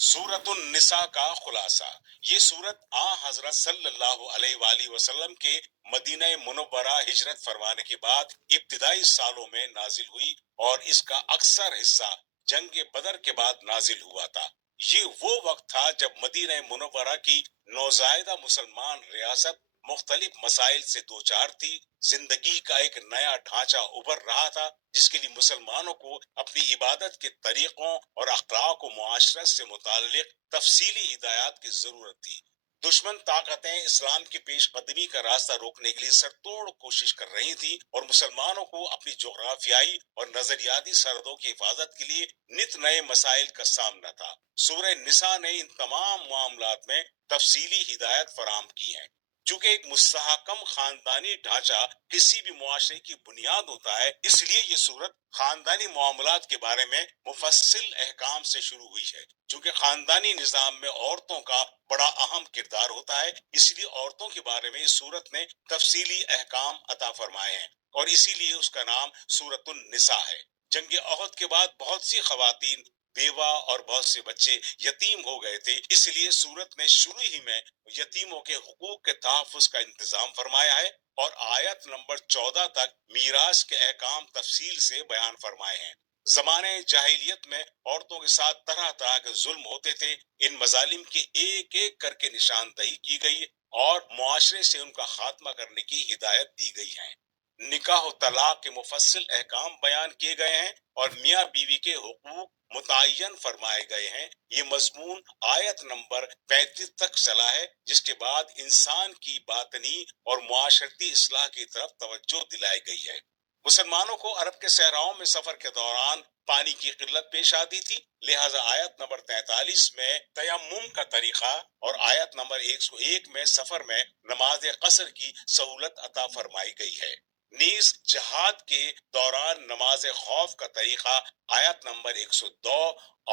سورۃ النساء کا خلاصہ۔ یہ سورت حضرت صلی اللہ علیہ وآلہ وسلم کے مدینہ منورہ ہجرت فرمانے کے بعد ابتدائی سالوں میں نازل ہوئی اور اس کا اکثر حصہ جنگ بدر کے بعد نازل ہوا تھا۔ یہ وہ وقت تھا جب مدینہ منورہ کی نوزائیدہ مسلمان ریاست مختلف مسائل سے دوچار تھی۔ زندگی کا ایک نیا ڈھانچہ ابھر رہا تھا جس کے لیے مسلمانوں کو اپنی عبادت کے طریقوں اور اخلاق و معاشرت سے متعلق تفصیلی ہدایات کی ضرورت تھی۔ دشمن طاقتیں اسلام کی پیش قدمی کا راستہ روکنے کے لیے سرتوڑ کوشش کر رہی تھیں اور مسلمانوں کو اپنی جغرافیائی اور نظریاتی سرحدوں کی حفاظت کے لیے نت نئے مسائل کا سامنا تھا۔ سورہ نساء نے ان تمام معاملات میں تفصیلی ہدایت فراہم کی ہیں۔ چونکہ ایک مستحکم خاندانی ڈھانچہ کسی بھی معاشرے کی بنیاد ہوتا ہے، اس لیے یہ سورت خاندانی معاملات کے بارے میں مفصل احکام سے شروع ہوئی ہے۔ چونکہ خاندانی نظام میں عورتوں کا بڑا اہم کردار ہوتا ہے، اس لیے عورتوں کے بارے میں اس سورت نے تفصیلی احکام عطا فرمائے ہیں اور اسی لیے اس کا نام سورۃ النساء ہے۔ جنگ احد کے بعد بہت سی خواتین بیوہ اور بہت سے بچے یتیم ہو گئے تھے، اس لیے سورت نے شروع ہی میں یتیموں کے حقوق کے تحفظ کا انتظام فرمایا ہے اور آیت نمبر 14 تک میراث کے احکام تفصیل سے بیان فرمائے ہیں۔ زمانے جاہلیت میں عورتوں کے ساتھ طرح طرح کے ظلم ہوتے تھے۔ ان مظالم کی ایک ایک کر کے نشاندہی کی گئی اور معاشرے سے ان کا خاتمہ کرنے کی ہدایت دی گئی ہے۔ نکاح و طلاق کے مفصل احکام بیان کیے گئے ہیں اور میاں بیوی کے حقوق متعین فرمائے گئے ہیں۔ یہ مضمون آیت نمبر 35 تک چلا ہے، جس کے بعد انسان کی باطنی اور معاشرتی اصلاح کی طرف توجہ دلائی گئی ہے۔ مسلمانوں کو عرب کے صحراؤں میں سفر کے دوران پانی کی قلت پیش آتی تھی، لہٰذا آیت نمبر 43 میں تیمم کا طریقہ اور آیت نمبر 101 میں سفر میں نماز قصر کی سہولت عطا فرمائی گئی ہے۔ نیز جہاد کے دوران نماز خوف کا طریقہ آیت نمبر 102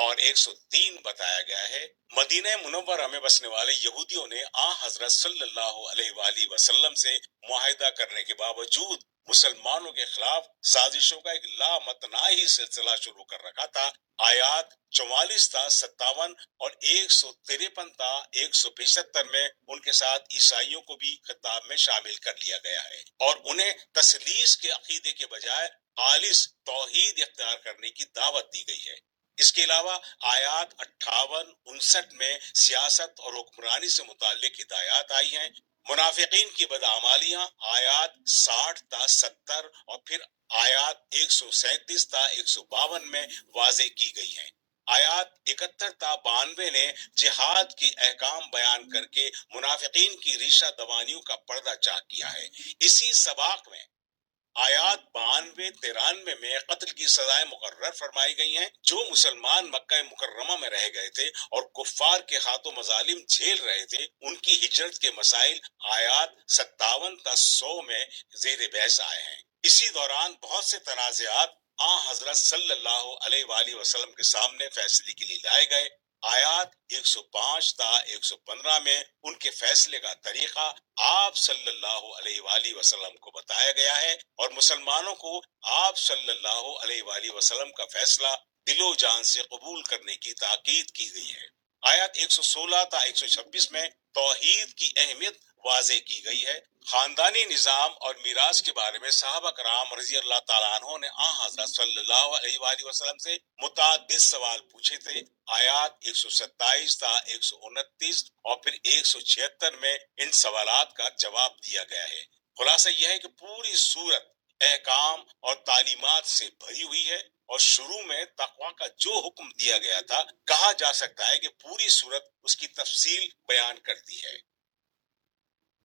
اور 103 بتایا گیا ہے۔ مدینہ منورہ میں بسنے والے یہودیوں نے حضرت صلی اللہ علیہ وآلہ وسلم سے معاہدہ کرنے کے باوجود مسلمانوں کے خلاف سازشوں کا ایک لامتناہی سلسلہ شروع کر رکھا تھا۔ آیات 44 تا 57 اور 153 تا 175 میں ان کے ساتھ عیسائیوں کو بھی خطاب میں شامل کر لیا گیا ہے اور انہیں تثلیث کے عقیدے کے بجائے خالص توحید اختیار کرنے کی دعوت دی گئی ہے۔ اس کے علاوہ آیات 58 59 میں سیاست اور حکمرانی سے متعلق ہدایات آئی ہیں۔ منافقین کی بدعمالیاں آیات 60 تا 70 اور پھر آیات 137 تا 152 میں واضح کی گئی ہیں۔ آیات 71 تا 92 نے جہاد کے احکام بیان کر کے منافقین کی ریشہ دوانیوں کا پردہ چاک کیا ہے۔ اسی سباق میں آیات 92 93 میں قتل کی سزائیں مقرر فرمائی گئی ہیں۔ جو مسلمان مکہ مکرمہ میں رہ گئے تھے اور کفار کے ہاتھوں مظالم جھیل رہے تھے، ان کی ہجرت کے مسائل آیات 57 تا 100 میں زیر بحث آئے ہیں۔ اسی دوران بہت سے تنازعات حضرت صلی اللہ علیہ وآلہ وسلم کے سامنے فیصلے کے لیے لائے گئے۔ آیات 105 تا 115 میں ان کے فیصلے کا طریقہ آپ صلی اللہ علیہ وآلہ وسلم کو بتایا گیا ہے اور مسلمانوں کو آپ صلی اللہ علیہ وآلہ وسلم کا فیصلہ دل و جان سے قبول کرنے کی تاکید کی گئی ہے۔ آیات 116 تا 126 میں توحید کی اہمیت واضح کی گئی ہے۔ خاندانی نظام اور میراث کے بارے میں صحابہ کرام رضی اللہ تعالیٰ عنہ نے حضرت صلی اللہ علیہ وآلہ وسلم سے متعدد سوال پوچھے تھے۔ آیات 127 تا 129 اور پھر 176 میں ان سوالات کا جواب دیا گیا ہے۔ خلاصہ یہ ہے کہ پوری سورت احکام اور تعلیمات سے بھری ہوئی ہے اور شروع میں تقوی کا جو حکم دیا گیا تھا، کہا جا سکتا ہے کہ پوری سورت اس کی تفصیل بیان کرتی ہے۔